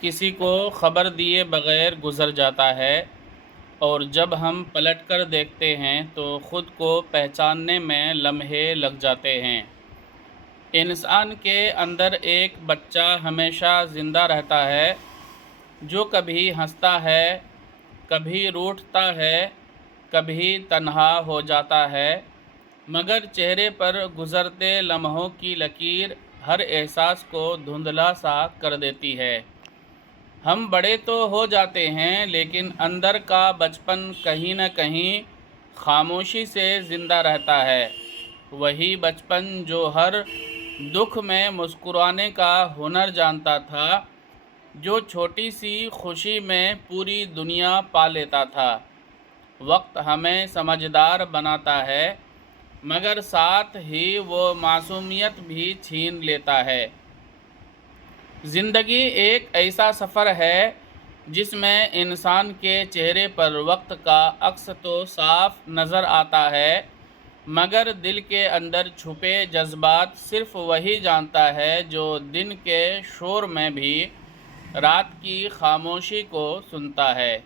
کسی کو خبر دیے بغیر گزر جاتا ہے، اور جب ہم پلٹ کر دیکھتے ہیں تو خود کو پہچاننے میں لمحے لگ جاتے ہیں۔ انسان کے اندر ایک بچہ ہمیشہ زندہ رہتا ہے، جو کبھی ہنستا ہے، کبھی روٹھتا ہے، کبھی تنہا ہو جاتا ہے، مگر چہرے پر گزرتے لمحوں کی لکیر ہر احساس کو دھندلا سا کر دیتی ہے۔ ہم بڑے تو ہو جاتے ہیں، لیکن اندر کا بچپن کہیں نہ کہیں خاموشی سے زندہ رہتا ہے۔ وہی بچپن جو ہر دکھ میں مسکرانے کا ہنر جانتا تھا، جو چھوٹی سی خوشی میں پوری دنیا پا لیتا تھا۔ وقت ہمیں سمجھدار بناتا ہے، مگر ساتھ ہی وہ معصومیت بھی چھین لیتا ہے۔ زندگی ایک ایسا سفر ہے جس میں انسان کے چہرے پر وقت کا عکس تو صاف نظر آتا ہے، مگر دل کے اندر چھپے جذبات صرف وہی جانتا ہے جو دن کے شور میں بھی رات کی خاموشی کو سنتا ہے۔